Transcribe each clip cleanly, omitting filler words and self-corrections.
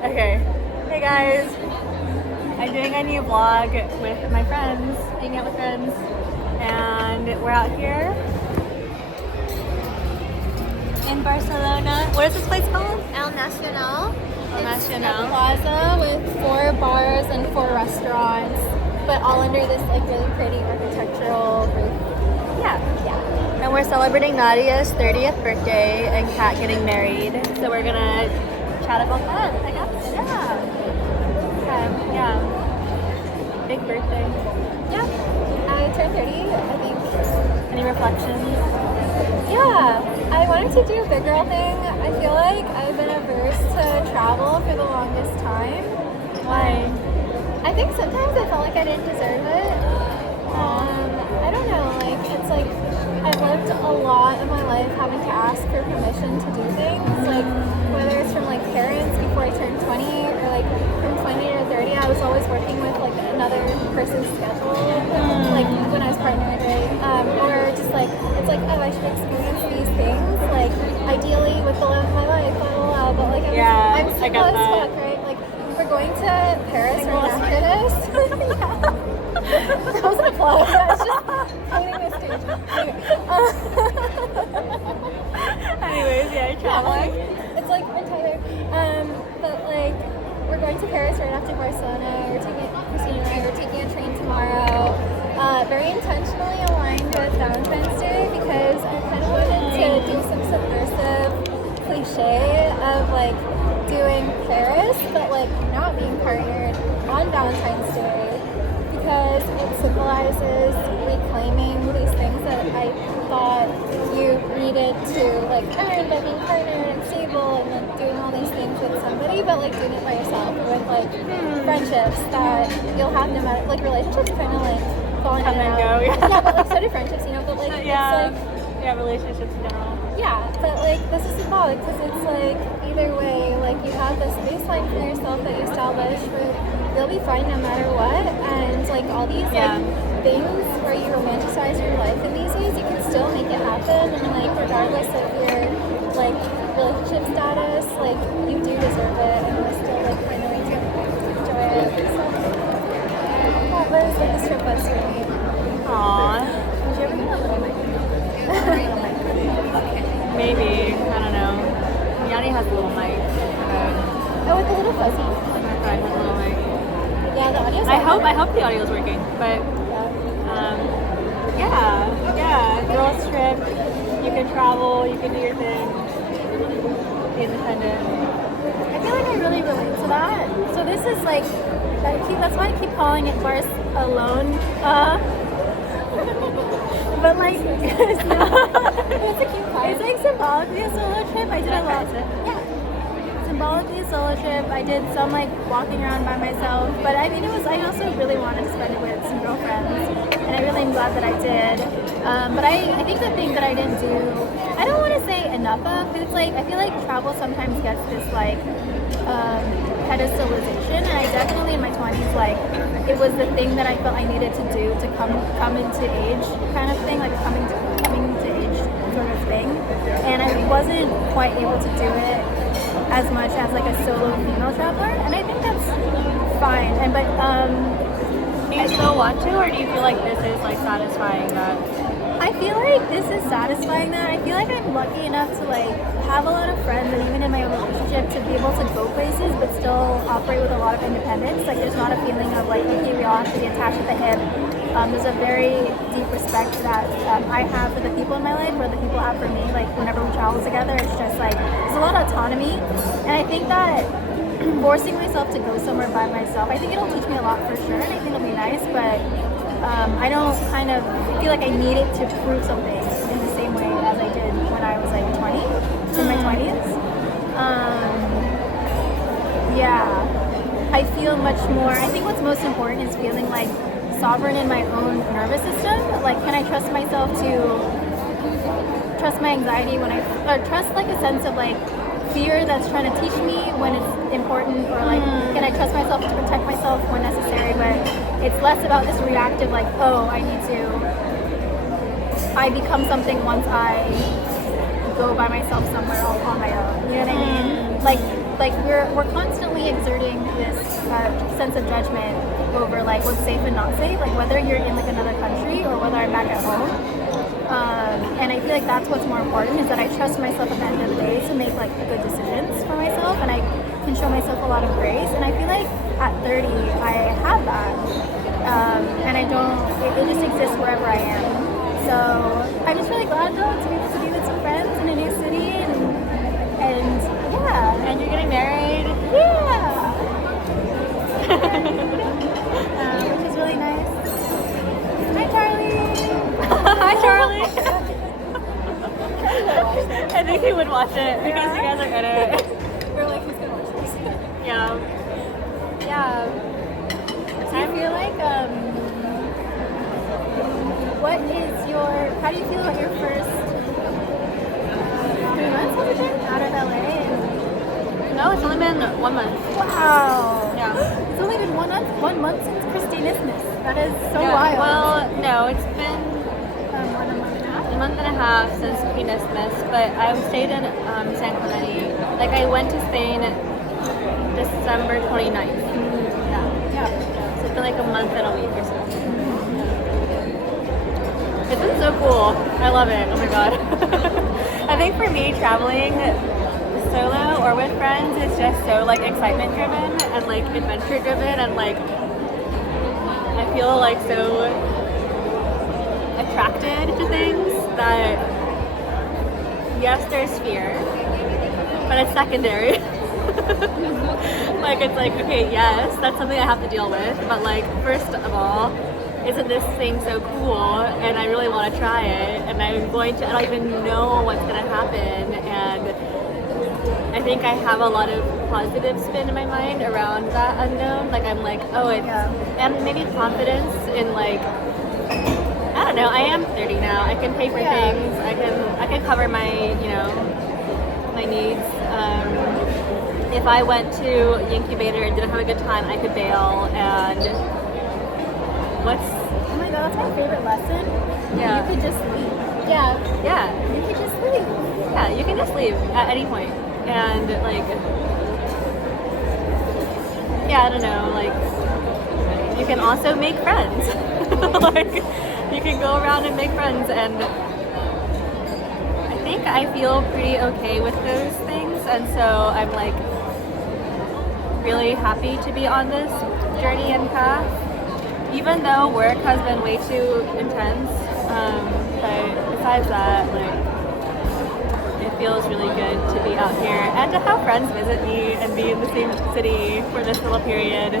Okay. Hey guys. I'm doing a new vlog with my friends, hanging out with friends, and we're out here in Barcelona. What is this place called? El Nacional. El Nacional. A plaza with 4 bars and 4 restaurants, but all under this like really pretty architectural roof. Yeah. And we're celebrating Nadia's 30th birthday and Kat getting married. So we're gonna chat about that, I guess. Yeah. Big birthday. Yeah, I turned 30, I think. Any reflections? Yeah, I wanted to do a big girl thing. I feel like I've been averse to travel for the longest time. Why? I think sometimes I felt like I didn't deserve it. I don't know, like, it's like I've lived a lot of my life having to ask for permission to do things, like whether it's from like parents before I turned 20 or like from 20 to 30, I was always working with like another person's schedule, like when I was partnered, right? Or just like, it's like, oh, I should experience these things, like ideally with the love of my life, blah, blah, blah, but like I'm I single get as that. fuck, right? Like we're going to Paris right after this. That was an applause. I was just cleaning the stage. Anyways, yeah, you're traveling. It's like we're tired. But like we're going to Paris right after Barcelona. Christina and I are taking a train tomorrow. Very intentionally aligned with Valentine's Day because I kind of wanted to do some subversive cliche of like doing Paris, but like not being partnered on Valentine's Day. Because it symbolizes reclaiming these things that I thought you needed to like earn by being partnered and stable and like doing all these things with somebody, but like doing it by yourself with like friendships that you'll have no matter, like relationships kind of like fall in Come and and go, out. yeah. But like so do friendships, you know, but like Yeah. it's like Relationships in general. yeah, but like this is symbolic because it's like either way, like you have this baseline for yourself that you establish where you'll be fine no matter what, and like all these like things where you romanticize your life in these ways, you can still make it happen, and like regardless of your like relationship status, like you do deserve it, and you'll still like find a way to enjoy it. So that was like this trip was for me. Aww. Did you ever do that? Maybe. I don't know. Yanni has a little mic. Oh, with the little fuzzy. My friend has a little mic. Yeah, the audio's I hope the audio is working. But yeah. Girls trip. You can travel. You can do your thing. Be independent. I feel like I really relate to that. So this is like, that's why I keep calling it Bars Alone. But like, it's a cute card. It's like symbolically a solo trip. I did a lot. Yeah. Symbolically a solo trip. I did some like walking around by myself. But I mean, I also really wanted to spend it with some girlfriends. And I really am glad that I did. But I think the thing that I didn't do, I don't want to say enough of, because it's like, I feel like travel sometimes gets this like, pedestalization, and I definitely in my 20s, like, it was the thing that I felt I needed to do to come into age kind of thing, like coming to age sort of thing, and I wasn't quite able to do it as much as like a solo female traveler, and I think that's fine. And but do you still want to, or do you feel like this is like satisfying that? I feel like this is satisfying that. I feel like I'm lucky enough to like have a lot of friends, and even in my relationship to be able to go places but still operate with a lot of independence. Like there's not a feeling of like, okay, we all have to be attached at the hip. There's a very deep respect that I have for the people in my life, or the people have for me. Like whenever we travel together, it's just like there's a lot of autonomy, and I think that forcing myself to go somewhere by myself, I think it'll teach me a lot for sure, and I think it'll be nice, but I don't kind of feel like I needed to prove something in the same way as I did when I was like 20, in my 20s. I feel much more, I think what's most important is feeling like sovereign in my own nervous system. Like, can I trust myself to trust my anxiety when or trust like a sense of like fear that's trying to teach me when it's important, or like can I trust myself to protect myself when necessary, but it's less about this reactive like, oh, I become something once I go by myself somewhere on my own, you know what I mean? Like like we're constantly exerting this sense of judgment over like what's safe and not safe, like whether you're in like another country or whether I'm back at home. And I feel like that's what's more important, is that I trust myself at the end of the day to make like good decisions for myself, and I can show myself a lot of grace. And I feel like at 30 I have that, and I don't. It just exists wherever I am. So I'm just really glad though to be able to be with some friends in a new city, and yeah. And you're getting married. Yeah. Which is really nice. Hi, Charlie. Hi, Charlie. I think he would watch it because you guys are in it. We're like, who's gonna watch this? Yeah. Yeah. Do you feel like, how do you feel about your first 3 months, has it been, out of LA? No, it's only been 1 month. Wow. Yeah. It's only been 1 month since Christina's. That is so Yeah. wild. Well, no, it's been A month and a half? a month and a half since Christmas, but I stayed in San Clemente. Like, I went to Spain December 29th. Yeah. So it's been like a month and a week or so. It's been so cool. I love it. Oh my god. I think for me, traveling solo or with friends is just so like excitement driven and like adventure driven, and like I feel like so attracted to things that, yes, there's fear, but it's secondary. Like, it's like, okay, yes, that's something I have to deal with, but like, first of all, isn't this thing so cool, and I really want to try it, and I don't even know what's going to happen, and I think I have a lot of positive spin in my mind around that unknown. Like, I'm like, oh, it's, and maybe confidence in like, I don't know, I am 30 now, I can pay for things, I can cover my, my needs. If I went to the incubator and didn't have a good time, I could bail, and Oh my god, that's my favorite lesson. Yeah. You could just leave. Yeah. Yeah. You could just leave. Yeah, you can just leave at any point. And like, yeah, I don't know, like, you can also make friends. Like, you can go around and make friends, and I think I feel pretty okay with those things, and so I'm like really happy to be on this journey and path. Even though work has been way too intense, but besides that, like, it feels really good to be out here and to have friends visit me and be in the same city for this little period.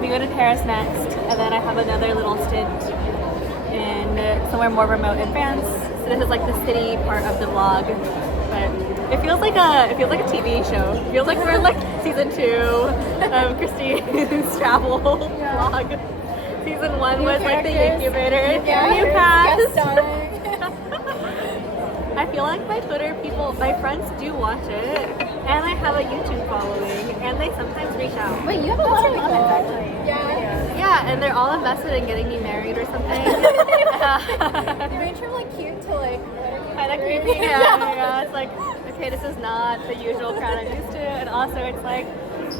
We go to Paris next, and then I have another little stint in somewhere more remote in France. So this is like the city part of the vlog, but it feels like a TV show. It feels like we're in like season 2 of Christine's travel vlog. Season 1 was like the incubator. New cast. I feel like my friends do watch it, and I have a YouTube following, and they sometimes reach out. Wait, you have a lot of comments actually. Yeah, and they're all invested in getting me married or something. You range from like cute to like kind of creepy. Yeah. It's like, okay, this is not the usual crowd I'm used to, and also it's like,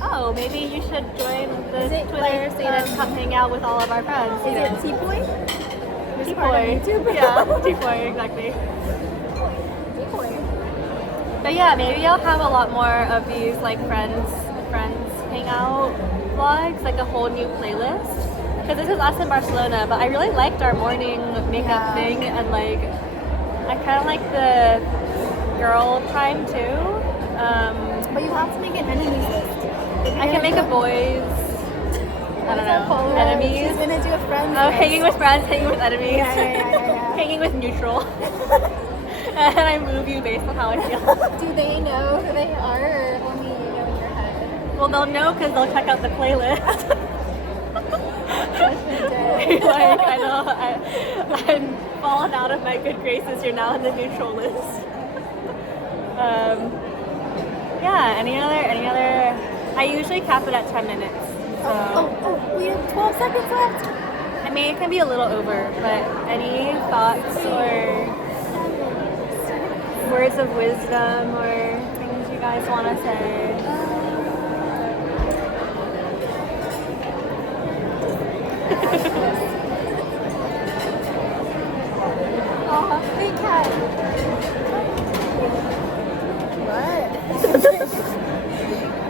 oh, maybe you should join the Twitter scene and come hang out with all of our friends. Is it T-Boy? T-Boy. Yeah, T-Boy, exactly. But yeah, maybe I'll have a lot more of these like friends hangout vlogs, like a whole new playlist. Because this is us in Barcelona, but I really liked our morning makeup thing, and like I kind of like the girl time too. But you have to make an enemies list. I can make a boys. I don't know. Enemies. She's gonna do a friends Oh, list. hanging with friends, hanging with enemies. Yeah. Hanging with neutral. And I move you based on how I feel. Do they know who they are, or only you know in your head? Well, they'll know because they'll check out the playlist. Like, I know, I'm fallen out of my good graces. You're now on the neutral list. Yeah, any other? I usually cap it at 10 minutes. So. Oh, we have 12 seconds left. I mean, it can be a little over, but any thoughts or words of wisdom or things you guys want to say? Oh, big cat.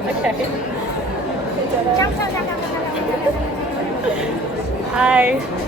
Okay. Jump, jump, jump, jump, jump, jump, jump, jump, jump. Hi.